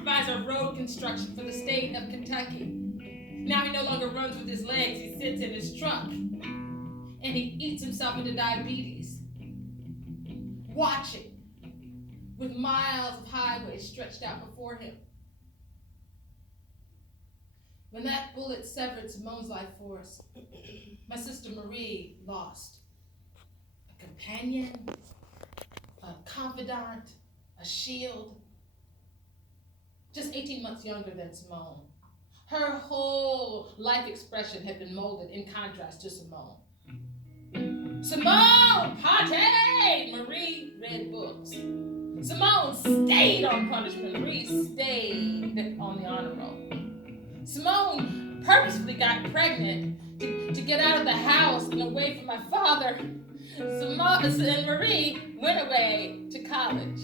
supervisor of road construction for the state of Kentucky. Now he no longer runs with his legs, he sits in his truck, and he eats himself into diabetes, watching with miles of highway stretched out before him. When that bullet severed Simone's life force, my sister Marie lost a companion, a confidant, a shield. Just 18 months younger than Simone. Her whole life expression had been molded in contrast to Simone. Simone, party! Marie read books. Simone stayed on punishment. Marie stayed on the honor roll. Simone purposefully got pregnant to get out of the house and away from my father. Simone and Marie went away to college.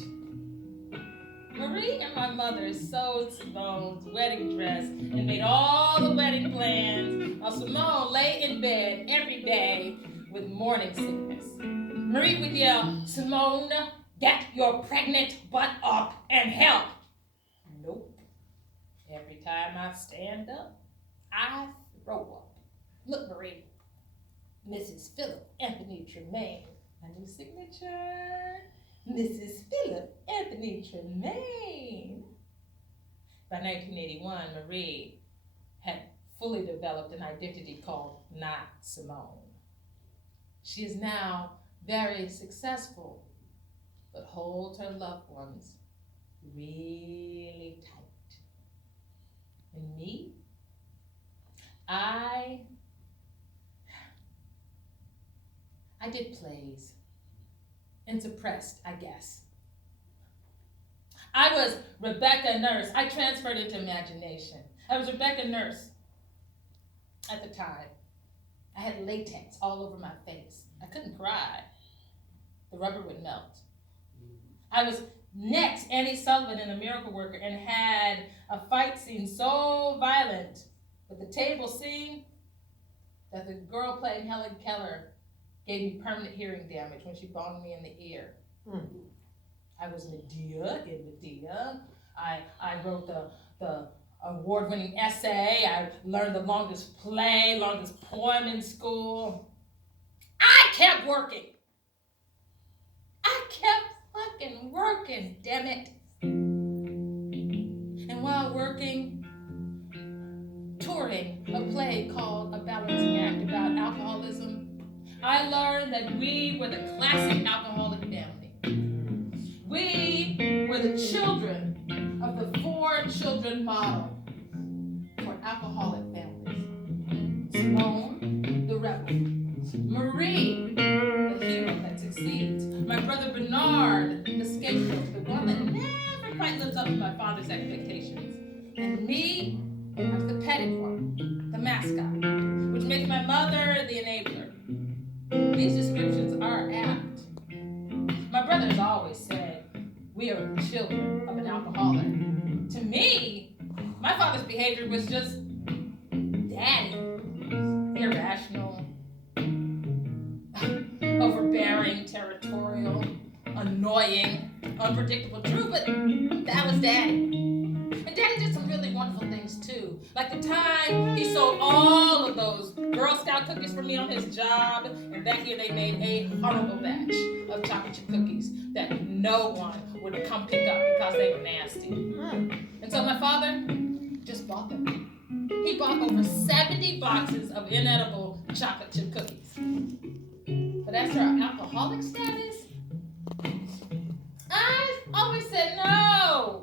Marie and my mother sewed Simone's wedding dress and made all the wedding plans while Simone lay in bed every day with morning sickness. Marie would yell, "Simone, get your pregnant butt up and help." Nope. Every time I stand up, I throw up. Look, Marie, Mrs. Philip Anthony Tremaine, my new signature. Mrs. Philip Anthony Tremaine. By 1981, Marie had fully developed an identity called Not Simone. She is now very successful, but holds her loved ones really tight. And me, I did plays. And suppressed, I guess. I was Rebecca Nurse. I transferred into imagination. I was Rebecca Nurse at the time. I had latex all over my face. I couldn't cry. The rubber would melt. I was next Annie Sullivan in A Miracle Worker and had a fight scene so violent with the table scene that the girl playing Helen Keller gave me permanent hearing damage when she bonked me in the ear. I was Medea in Medea. I wrote the award-winning essay. I learned the longest play, longest poem in school. I kept working. I kept fucking working, damn it. And while working, touring a play called A Balancing Act about alcoholism, I learned that we were the classic alcoholic family. We were the children of the 4 children model for alcoholic families. Simone, the rebel. Marie, the hero that succeeds. My brother Bernard, the scapegoat, the one that never quite lives up to my father's expectations. And me, I was the petted one, the mascot, which makes my mother the enabler. These descriptions are apt. My brother has always said, we are the children of an alcoholic. To me, my father's behavior was just daddy. Irrational, overbearing, territorial, annoying, unpredictable. True, but that was daddy. And daddy did some really wonderful things too. Like the time he sold all of those Girl Scout cookies for me on his job, and that year they made a horrible batch of chocolate chip cookies that no one would come pick up because they were nasty. And so my father just bought them. He bought over 70 boxes of inedible chocolate chip cookies. But as for our alcoholic status, I always said no.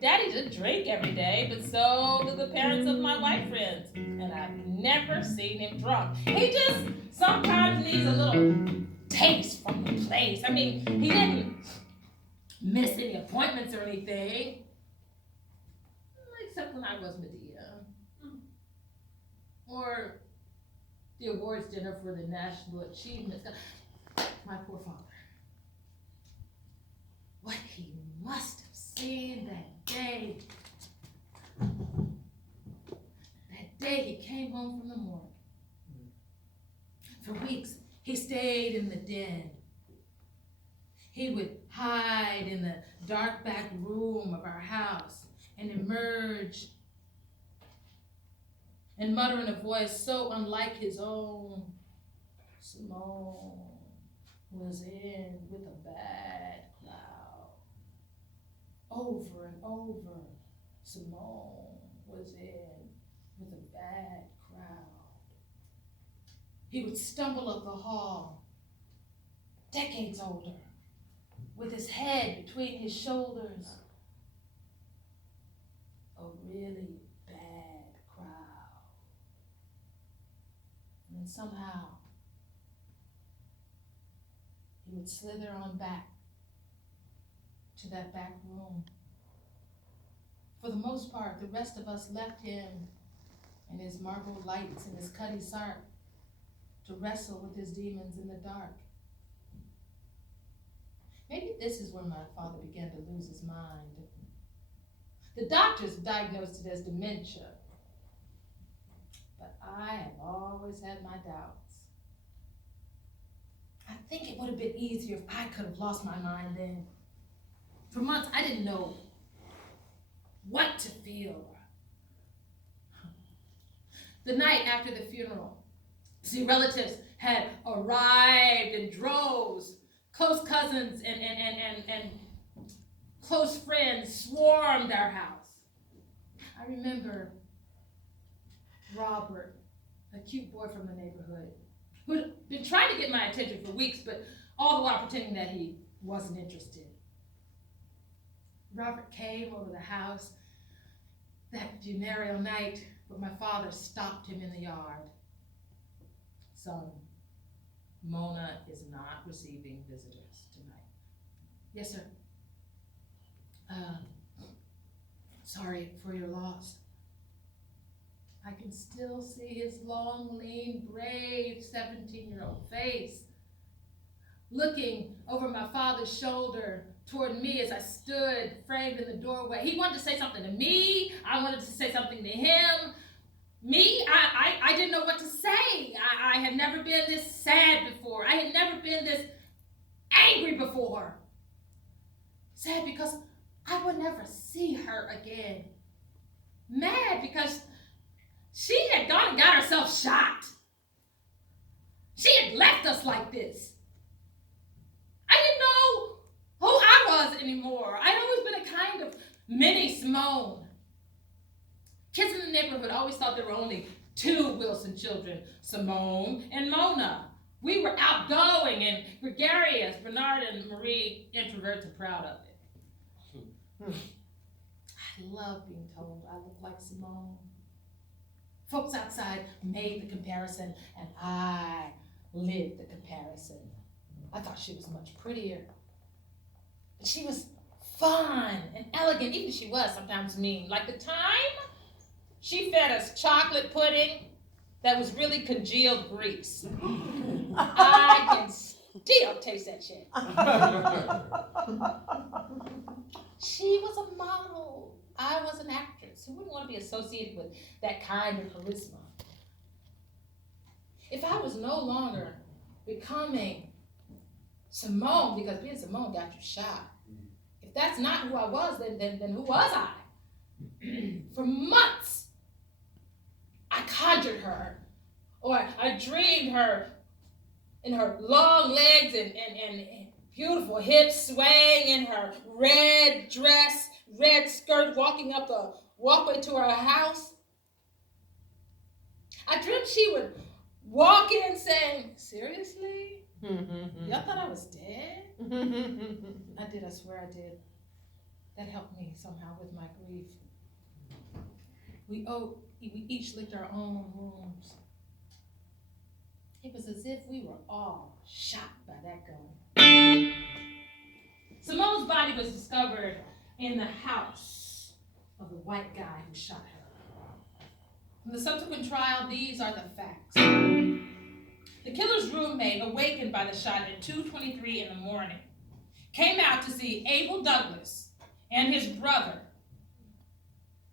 Daddy did drink every day, but so do the parents of my white friends. And I've never seen him drunk. He just sometimes needs a little taste from the place. I mean, he didn't miss any appointments or anything. Except when I was Medea. Or the awards dinner for the national achievements. My poor father. What he must have seen that day. That day he came home from the morgue. For weeks, he stayed in the den. He would hide in the dark back room of our house and emerge and mutter in a voice so unlike his own, Simone was in with a bad cloud. Over and over, Simone was in with a bad crowd. He would stumble up the hall, decades older, with his head between his shoulders. A really bad crowd. And then somehow, he would slither on back to that back room. For the most part, the rest of us left him and his marble lights and his cutty sark to wrestle with his demons in the dark. Maybe this is where my father began to lose his mind. The doctors diagnosed it as dementia, but I have always had my doubts. I think it would have been easier if I could have lost my mind then. For months, I didn't know what to feel. The night after the funeral, see, relatives had arrived in droves. Close cousins and close friends swarmed our house. I remember Robert, a cute boy from the neighborhood, who had been trying to get my attention for weeks, but all the while pretending that he wasn't interested. Robert came over the house that funereal night, but my father stopped him in the yard. Son, Mona is not receiving visitors tonight. Yes, sir. Sorry for your loss. I can still see his long, lean, brave 17-year-old face looking over my father's shoulder toward me as I stood framed in the doorway. He wanted to say something to me. I wanted to say something to him. Me, I didn't know what to say. I had never been this sad before. I had never been this angry before. Sad because I would never see her again. Mad because she had gone and got herself shot. She had left us like this. I didn't know who I was anymore. I'd always been a kind of mini Simone. Kids in the neighborhood always thought there were only two Wilson children, Simone and Mona. We were outgoing and gregarious. Bernard and Marie, introverts, and proud of it. I love being told I look like Simone. Folks outside made the comparison, and I lived the comparison. I thought she was much prettier. But she was fun and elegant, even if she was sometimes mean. Like the time she fed us chocolate pudding that was really congealed grease. I can still taste that shit. She was a model. I was an actress. Who wouldn't want to be associated with that kind of charisma? If I was no longer becoming Simone, because being Simone got you shot, if that's not who I was, then who was I? For months, I conjured her, or I dreamed her in her long legs and beautiful hips swaying in her red dress, red skirt, walking up the walkway to her house. I dreamt she would walk in saying, "Seriously? Y'all thought I was dead?" I did, I swear I did. That helped me somehow with my grief. We each licked our own wounds. It was as if we were all shot by that gun. Simone's body was discovered in the house of the white guy who shot her. From the subsequent trial, these are the facts. The killer's roommate, awakened by the shot at 2:23 in the morning, came out to see Abel Douglas and his brother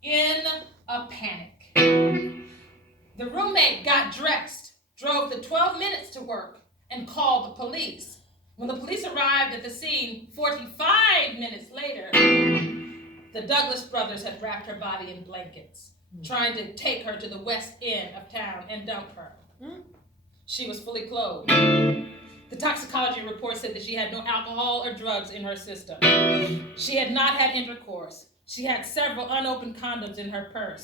in a panic. The roommate got dressed, drove the 12 minutes to work, and called the police. When the police arrived at the scene 45 minutes later, The Douglas brothers had wrapped her body in blankets, trying to take her to the west end of town and dump her. She was fully clothed. The toxicology report said that she had no alcohol or drugs in her system. She had not had intercourse. She had several unopened condoms in her purse.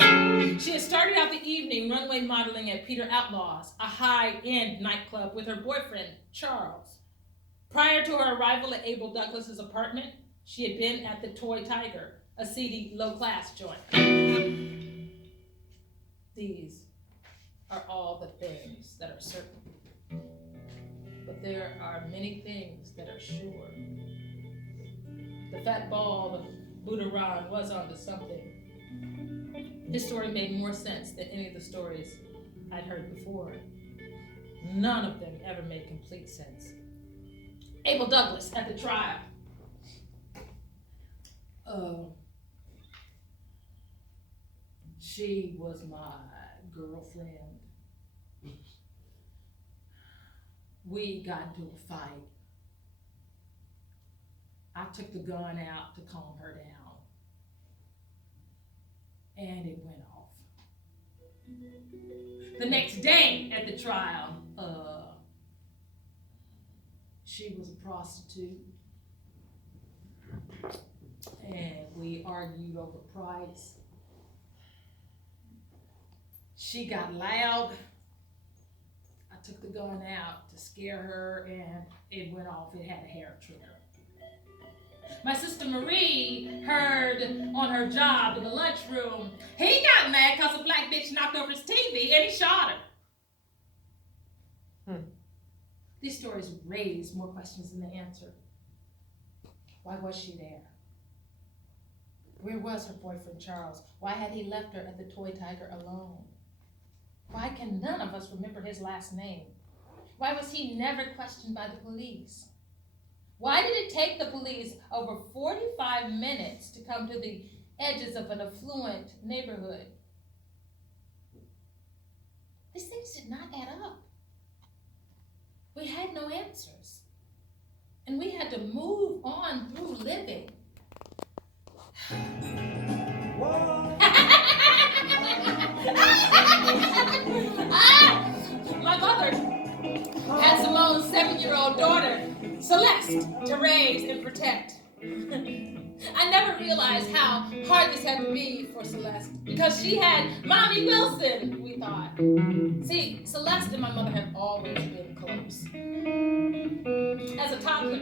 She had started out the evening runway modeling at Peter Outlaw's, a high-end nightclub, with her boyfriend, Charles. Prior to her arrival at Abel Douglas's apartment, she had been at the Toy Tiger, a seedy, low-class joint. These are all the things that are certain. But there are many things that are sure. The fat ball of Budaran was onto something. His story made more sense than any of the stories I'd heard before. None of them ever made complete sense. Abel Douglas at the trial. She was my girlfriend. We got into a fight. I took the gun out to calm her down. And it went off. The next day at the trial, she was a prostitute. And we argued over price. She got loud. I took the gun out to scare her, and it went off. It had a hair trigger. My sister Marie heard on her job in the lunchroom, he got mad because a black bitch knocked over his TV and he shot her. These stories raise more questions than they answer. Why was she there? Where was her boyfriend Charles? Why had he left her at the Toy Tiger alone? Why can none of us remember his last name? Why was he never questioned by the police? Why did it take the police over 45 minutes to come to the edges of an affluent neighborhood? These things did not add up. We had no answers. And we had to move on through living. My mother had Simone's 7-year-old daughter, Celeste, to raise and protect. I never realized how hard this had to be for Celeste because she had Mommy Wilson, we thought. See, Celeste and my mother have always been close. As a toddler,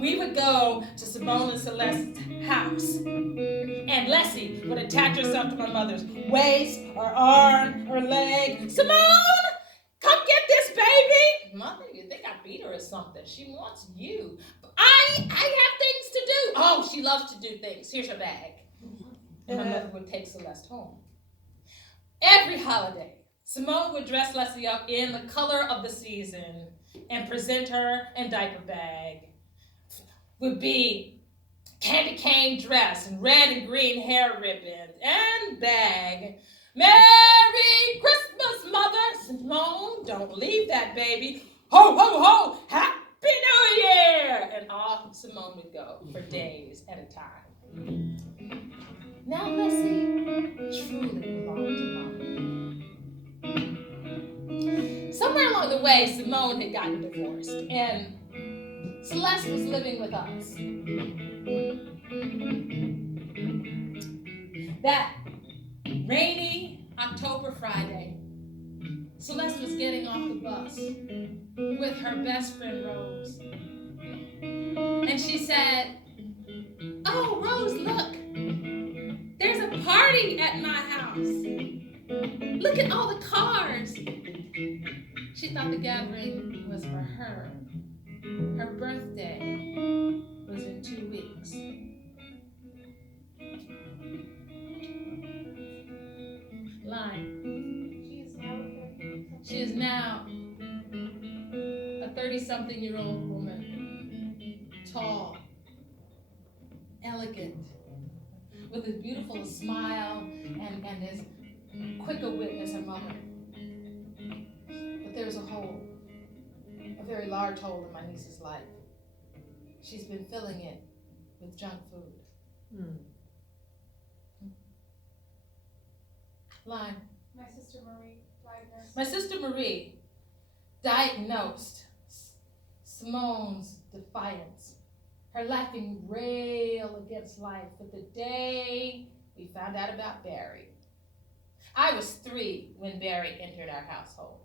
we would go to Simone and Celeste's house, and Leslie would attach herself to my mother's waist, or arm, or leg. Simone, come get this baby. Mother, you think I beat her or something? She wants you. I have things to do. Oh, she loves to do things. Here's her bag. And my mother would take Celeste home. Every holiday, Simone would dress Leslie up in the color of the season and present her in diaper bag. Would be candy cane dress and red and green hair ribbons and bag. Merry Christmas, Mother. Simone, don't leave that baby. Ho, ho, ho, Happy New Year. And off Simone would go for days at a time. Now Leslie truly belonged to Mom. Somewhere along the way, Simone had gotten divorced, and Celeste was living with us. That rainy October Friday, Celeste was getting off the bus with her best friend Rose. And she said, "Oh, Rose, look, there's a party at my house. Look at all the cars." She thought the gathering was for her. Her birthday was in 2 weeks. Line. She is now a 30-something-year-old woman, tall, elegant, with as beautiful a smile and as quick a wit as her mother. But there's a hole, a very large hole in my niece's life. She's been filling it with junk food. Line. My sister Marie diagnosed. My sister Marie diagnosed Simone's defiance, her laughing rail against life. But the day we found out about Barry, I was 3 when Barry entered our household.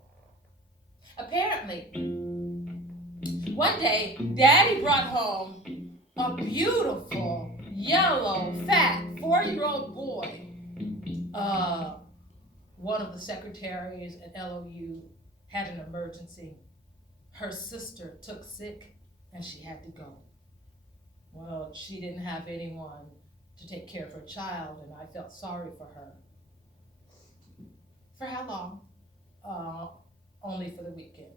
Apparently, one day, Daddy brought home a beautiful, yellow, fat, 4-year-old boy. One of the secretaries at LOU had an emergency. Her sister took sick and she had to go. Well, she didn't have anyone to take care of her child, and I felt sorry for her. For how long? Only for the weekend.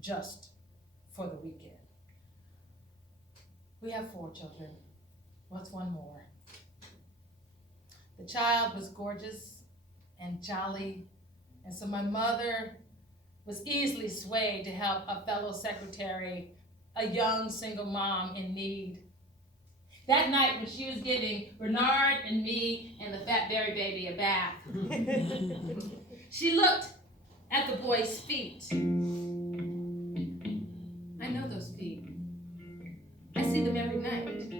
Just for the weekend. We have 4 children. What's one more? The child was gorgeous and jolly, and so my mother was easily swayed to help a fellow secretary, a young single mom in need. That night when she was giving Bernard and me and the fat Barry baby a bath, she looked at the boy's feet. I know those feet. I see them every night.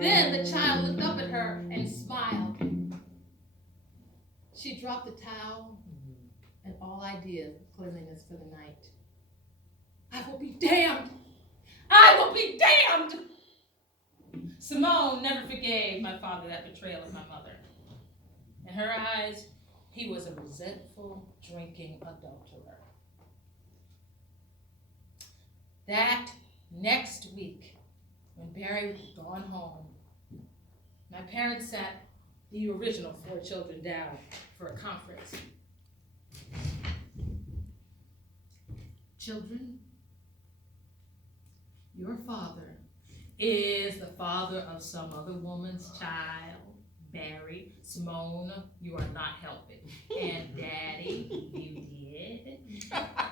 Then the child looked up at her and smiled. She dropped the towel and all idea of cleanliness for the night. I will be damned! I will be damned! Simone never forgave my father that betrayal of my mother. In her eyes, he was a resentful, drinking adulterer. That next week, when Barry was gone home, my parents sat the original 4 children down for a conference. Children, your father is the father of some other woman's child. Barry, Simone, you are not helping. And Daddy, you did.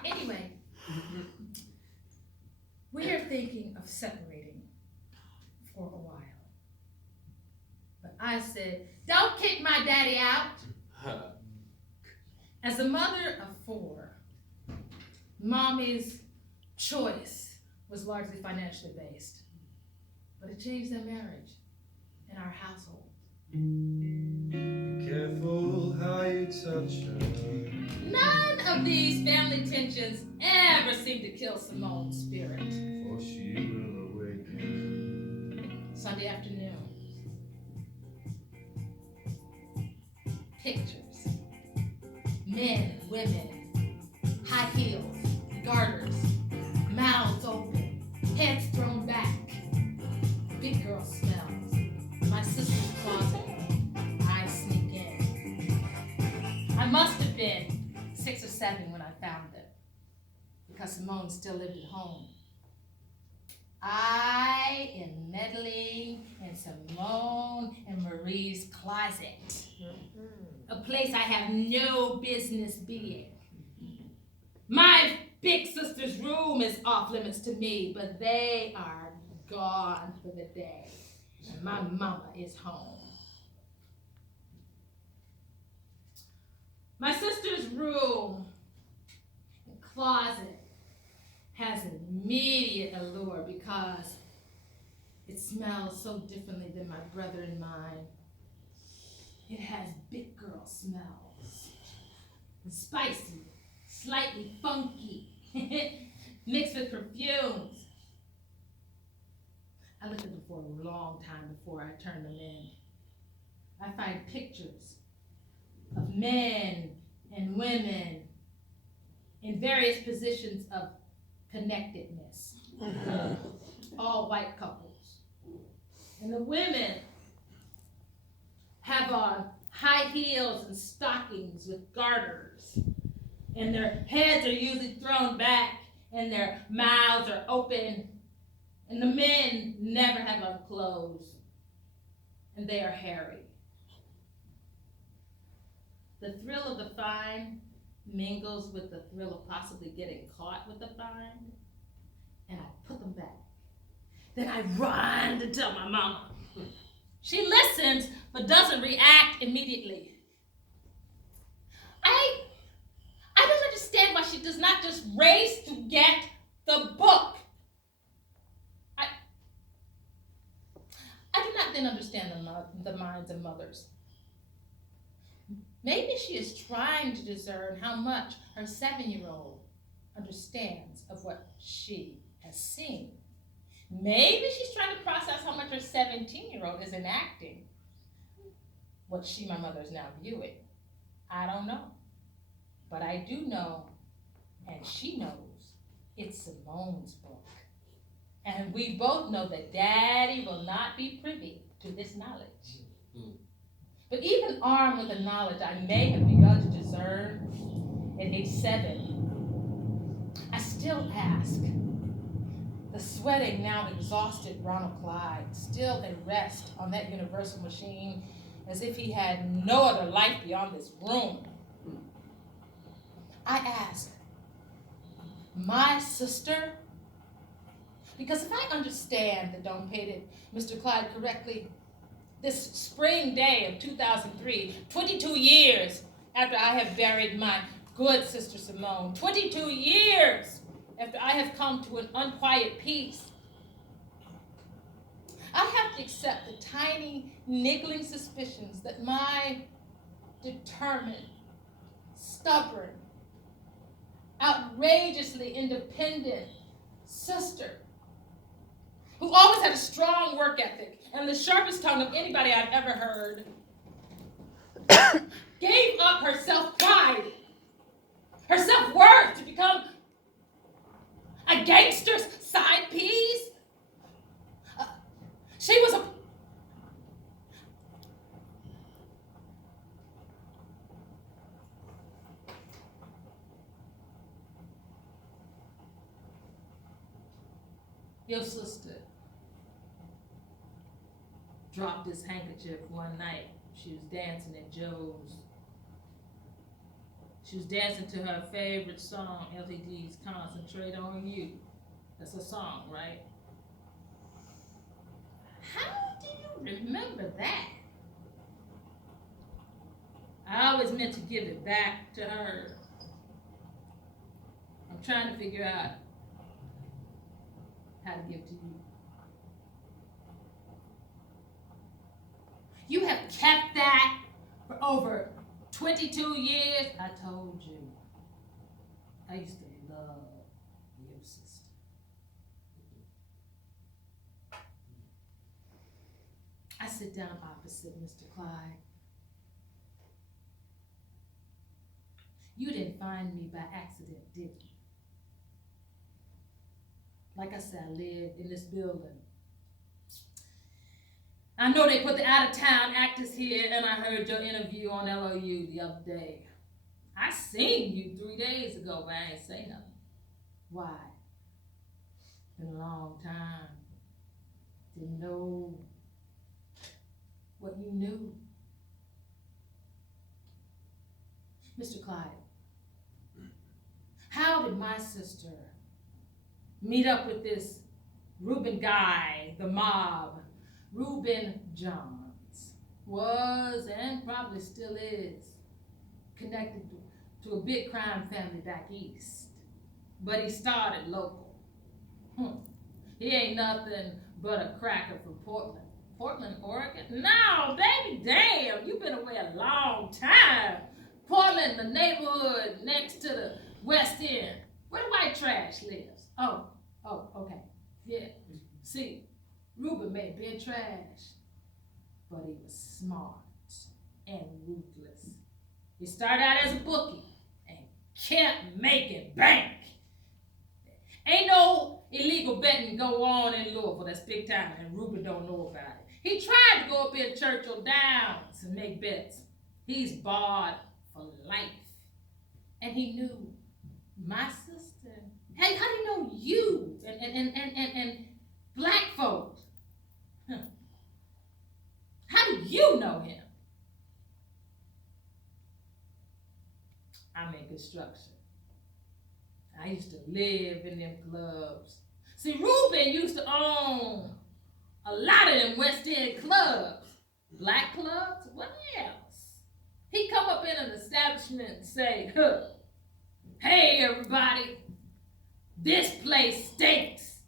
Anyway, we are thinking of separating for a while. But I said, don't kick my daddy out. As a mother of 4, Mommy's choice was largely financially based. But it changed their marriage and our household. Be careful how you touch her. None of these family tensions ever seemed to kill Simone's spirit. For she will awaken. Sunday afternoon. Pictures. Men, women, high heels, garters, mouths open, heads thrown back. Big girl smells. My sister's closet. I sneak in. I must have been 6 or 7 when I found them, because Simone still lived at home. I am meddling in Simone and Marie's closet, a place I have no business being. My big sister's room is off limits to me, but they are gone for the day, and my mama is home. My sister's room and closet has an immediate allure because it smells so differently than my brother and mine. It has big girl smells, spicy, slightly funky, mixed with perfumes. I looked at them for a long time before I turned them in. I find pictures of men and women in various positions of connectedness, all white couples. And the women have on high heels and stockings with garters, and their heads are usually thrown back and their mouths are open. And the men never have on clothes, and they are hairy. The thrill of the find mingles with the thrill of possibly getting caught with the find, and I put them back. Then I run to tell my mama. She listens, but doesn't react immediately. I don't understand why she does not just race to get the book. I do not then understand the minds of mothers. Maybe she is trying to discern how much her 7-year-old understands of what she has seen. Maybe she's trying to process how much her 17-year-old is enacting what she, my mother, is now viewing. I don't know. But I do know, and she knows, it's Simone's book. And we both know that Daddy will not be privy to this knowledge. But even armed with the knowledge I may have begun to discern at age 7, I still ask. The sweating, now exhausted Ronald Clyde still at rest on that universal machine as if he had no other life beyond this room. I ask, my sister? Because if I understand the dome-pated Mr. Clyde correctly, this spring day of 2003, 22 years after I have buried my good sister Simone, 22 years after I have come to an unquiet peace, I have to accept the tiny, niggling suspicions that my determined, stubborn, outrageously independent sister, who always had a strong work ethic and the sharpest tongue of anybody I'd ever heard, gave up her self-pride, her self-worth to become a gangster's side piece. She was a... Your sister dropped this handkerchief one night. She was dancing at Joe's. She was dancing to her favorite song, LTD's Concentrate on You. That's a song, right? How do you remember that? I always meant to give it back to her. I'm trying to figure out how to give to you. You have kept that for over 22 years. I told you. I used to love your sister. I sit down opposite Mr. Clyde. You didn't find me by accident, did you? Like I said, I lived in this building. I know they put the out-of-town actors here, and I heard your interview on LOU the other day. I seen you 3 days ago, but I ain't say nothing. Why? Been a long time. Didn't know what you knew. Mr. Clyde, how did my sister meet up with this Reuben guy, the mob? Reuben Johns was and probably still is connected to a big crime family back east, but he started local. He ain't nothing but a cracker from Portland. Portland, Oregon? No, baby, damn, you've been away a long time. Portland, the neighborhood next to the West End, where the white trash lives. Oh, okay, yeah. See, Reuben may have been trash, but he was smart and ruthless. He started out as a bookie and kept making bank. Ain't no illegal betting go on in Louisville, that's big time, and Reuben don't know about it. He tried to go up in Churchill Downs and make bets. He's barred for life. And he knew my sister. Hey, how do you know you and black folks? How do you know him? I'm in construction. I used to live in them clubs. See, Reuben used to own a lot of them West End clubs. Black clubs? What else? He come up in an established announcement say, hey everybody, this place stinks.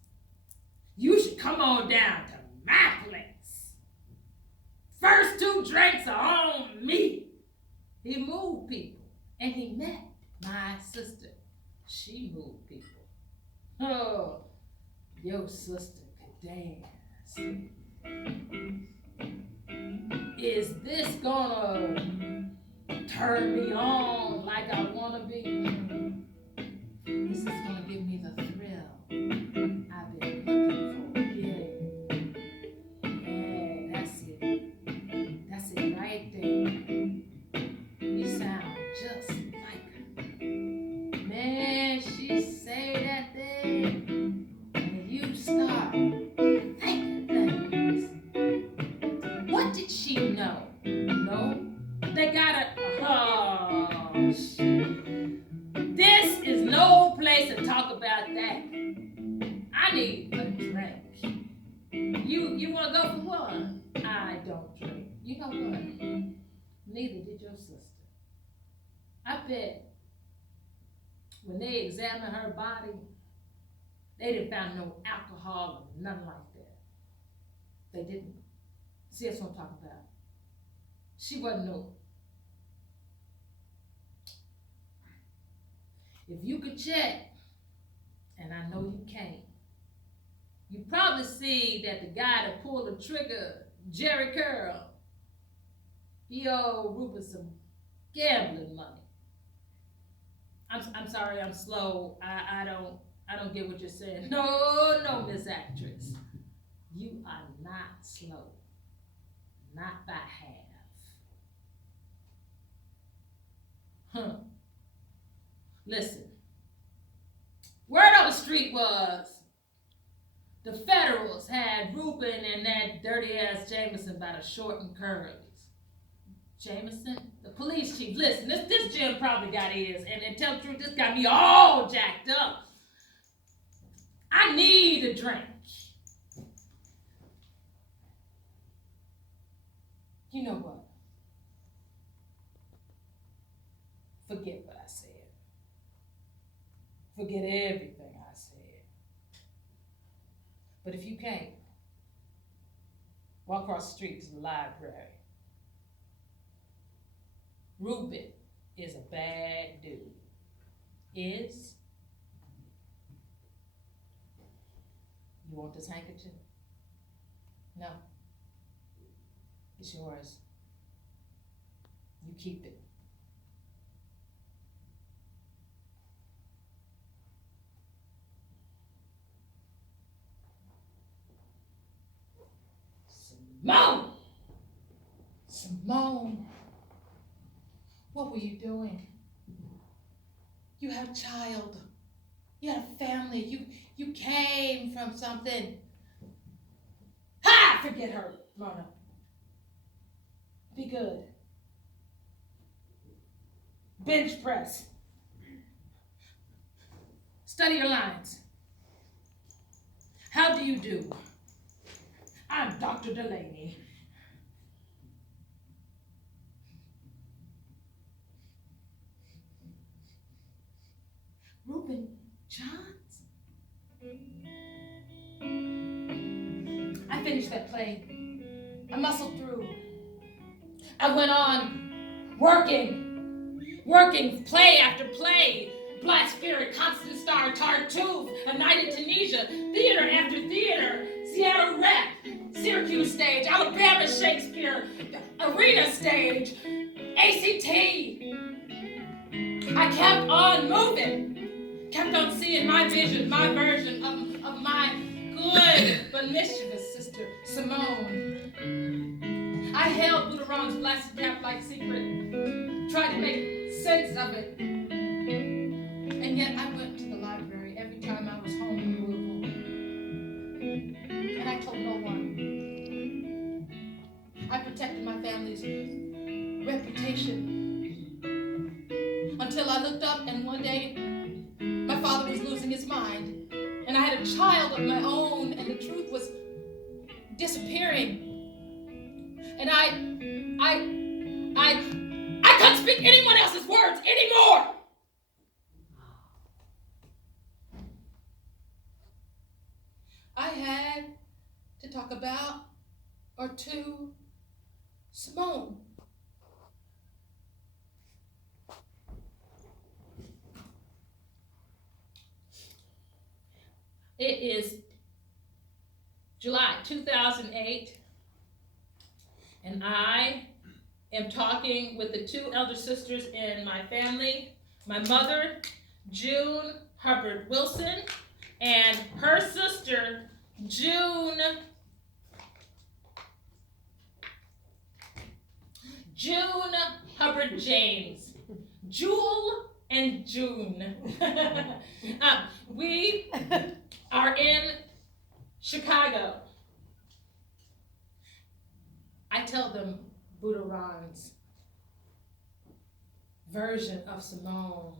You should come on down to my place. First 2 drinks are on me. He moved people, and he met my sister. She moved people. Oh, your sister could dance. Is this gonna turn me on like I wanna be? This is gonna give me the thrill I've been looking for. Yeah, that's it. That's it right there. You sound just like her. Man, she say that thing, and you start thinking things. What did she know? No, they got a. Oh, shit. This is no place to talk about that. I need a drink. You want to go for one? I don't drink. You know what? Neither did your sister. I bet when they examined her body, they didn't find no alcohol or nothing like that. They didn't. See, that's what I'm talking about. She wasn't no. If you could check, and I know you can't, you probably see that the guy that pulled the trigger, Jerry Curl, he owed Rupert some gambling money. I'm sorry, I'm slow. I don't get what you're saying. No, Miss Actress. You are not slow. Not by half. Listen. Word on the street was the Federals had Reuben and that dirty ass Jameson by the short and curlies. Jameson? The police chief. Listen, this Jim probably got ears, and tell the truth, this got me all jacked up. I need a drink. You know what? Forget what I said. Forget everything I said. But if you can't, walk across the street to the library. Reuben is a bad dude. Is? You want this handkerchief? No. It's yours. You keep it. Simone! What were you doing? You had a child. You had a family. You came from something. Ha! Forget her, Mona. Be good. Bench press. Study your lines. How do you do? I'm Dr. Delaney. Reuben Johns? I finished that play. I muscled through. I went on working play after play. Black Spirit, Constant Star, Tartuffe, A Night in Tunisia, theater after theater, Seattle Rep, Syracuse stage, Alabama Shakespeare, Arena stage, ACT. I kept on moving, kept on seeing my vision, my version of my good but mischievous sister, Simone. I held Boudaron's blasted cap-like secret, tried to make sense of it. And yet I went to the library every time I was home in Louisville. And I told no one. I protected my family's reputation. Until I looked up and one day, my father was losing his mind. And I had a child of my own, and the truth was disappearing. And I cut speak anyone else's words anymore. I had to talk about or to Simone. It is July 2008, and I am talking with the two elder sisters in my family, my mother, June Hubbard Wilson, and her sister, June Hubbard James. Jewel and June. We are in Chicago. I tell them Budaran's version of Simone.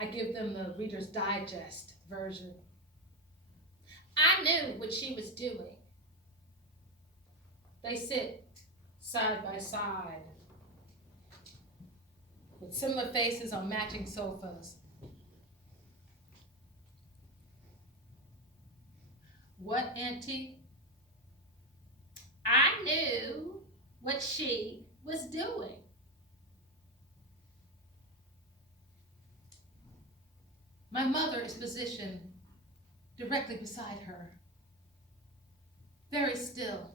I give them the Reader's Digest version. I knew what she was doing. They sit side by side with similar faces on matching sofas. What, Auntie? I knew what she was doing. My mother is positioned directly beside her, very still.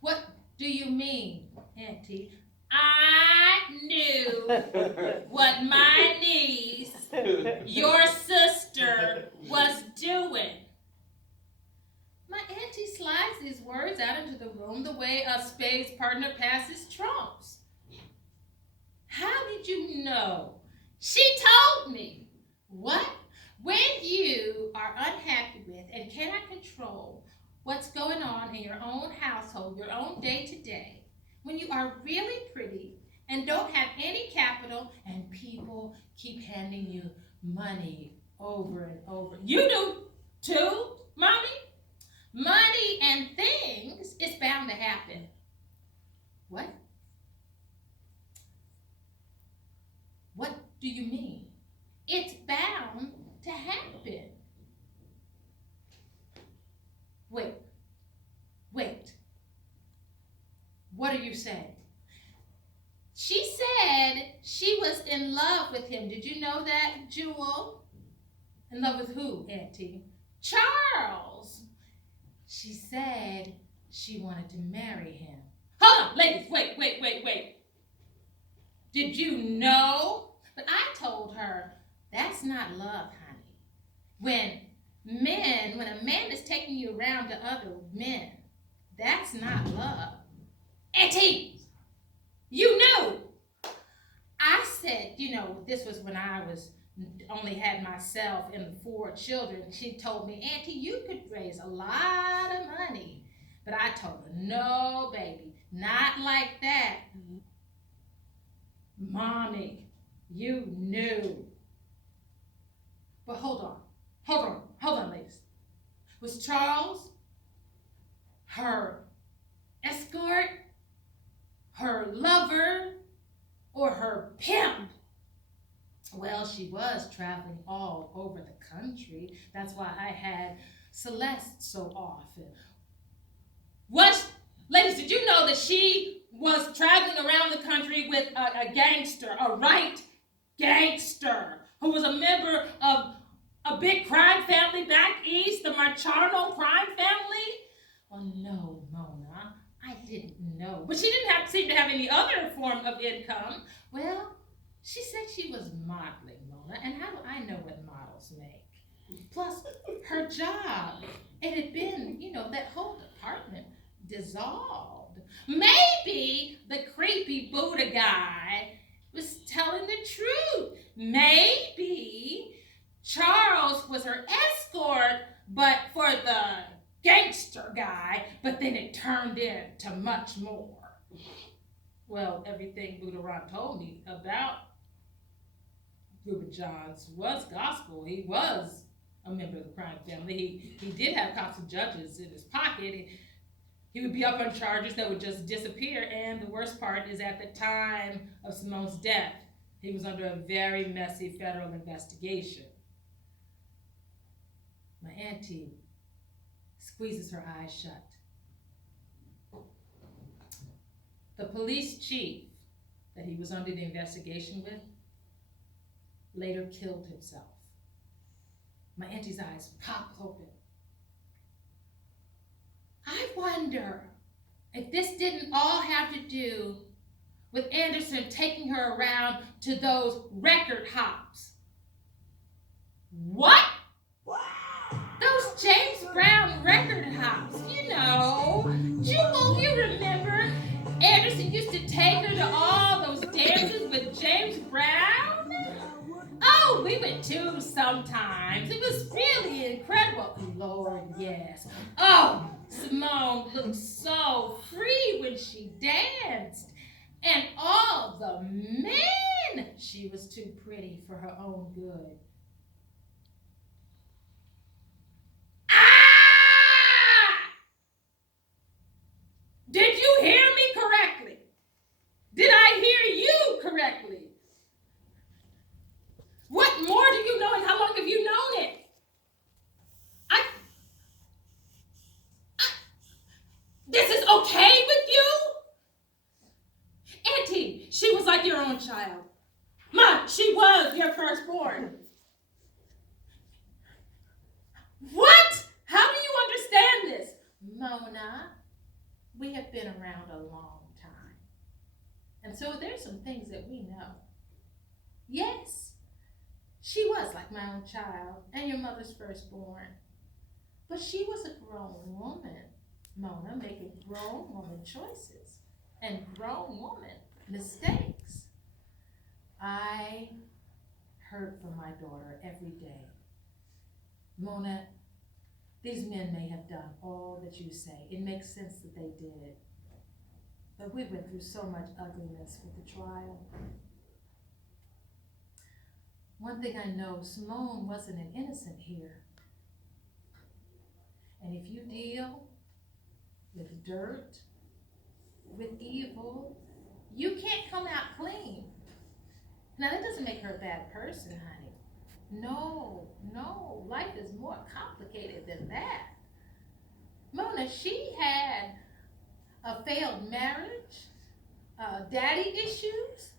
What do you mean, Auntie? I knew what my niece, your sister, was doing. My auntie slides these words out into the room the way a spades partner passes trumps. How did you know? She told me. What? When you are unhappy with and cannot control what's going on in your own household, your own day-to-day, when you are really pretty and don't have any capital and people keep handing you money over and over. You do too, Mommy? Money and things is bound to happen. What? What do you mean? It's bound to happen. Wait. What are you saying? She said she was in love with him. Did you know that, Jewel? In love with who, Auntie? Charles. She said she wanted to marry him. Hold on, ladies, wait. Did you know? But I told her, that's not love, honey. When a man is taking you around to other men, that's not love. Auntie, you knew. I said, this was when I only had myself and the 4 children. She told me, Auntie, you could raise a lot of money. But I told her, no, baby, not like that. Mommy, you knew. But hold on, ladies. Was Charles her escort, her lover, or her pimp? Well, she was traveling all over the country. That's why I had Celeste so often. What? Ladies, did you know that she was traveling around the country with a gangster, a right gangster, who was a member of a big crime family back east, the Marciano crime family? Well, no, Mona, I didn't know. But she didn't seem to have any other form of income. Well, she said she was modeling, Mona, and how do I know what models make? Plus, her job, it had been, that whole department dissolved. Maybe the creepy Buddha guy was telling the truth. Maybe Charles was her escort, but for the gangster guy, but then it turned into much more. Well, everything Budaran told me about Reuben Johns was gospel. He was a member of the crime family. He did have cops and judges in his pocket. He would be up on charges that would just disappear. And the worst part is at the time of Simone's death, he was under a very messy federal investigation. My auntie squeezes her eyes shut. The police chief that he was under the investigation with later killed himself. My auntie's eyes pop open. I wonder if this didn't all have to do with Anderson taking her around to those record hops. What? Those James Brown record hops, you know. Jewel, you remember? Anderson used to take her to all those dances with James Brown. Oh, we went too sometimes. It was really incredible. Lord, yes. Oh, Simone looked so free when she danced. And all the men, she was too pretty for her own good. Did you hear me correctly? Did I hear you correctly? What more do you know and how long have you known it? This is okay with you? Auntie, she was like your own child. Ma, she was your firstborn. What? How do you understand this? Mona, we have been around a long time. And so there's some things that we know. Yes, she was like my own child and your mother's firstborn. But she was a grown woman, Mona, making grown woman choices and grown woman mistakes. I hurt for my daughter every day. Mona, these men may have done all that you say. It makes sense that they did. But we went through so much ugliness with the trial. One thing I know, Simone wasn't an innocent here. And if you deal with dirt, with evil, you can't come out clean. Now, that doesn't make her a bad person, honey. No, life is more complicated than that. Mona, she had a failed marriage, daddy issues,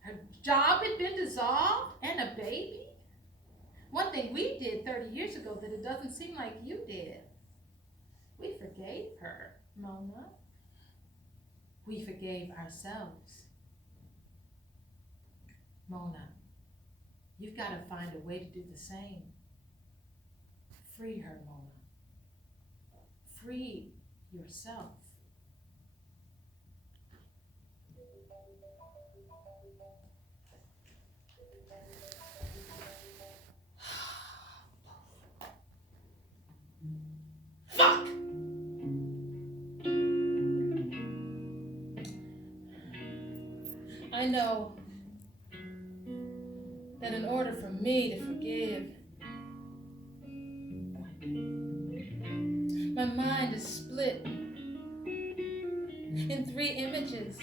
her job had been dissolved, and a baby. One thing we did 30 years ago that it doesn't seem like you did. We forgave her, Mona. We forgave ourselves. Mona, you've got to find a way to do the same. Free her, Mona. Free yourself. Fuck! I know that in order for me to forgive, my mind is split in 3 images.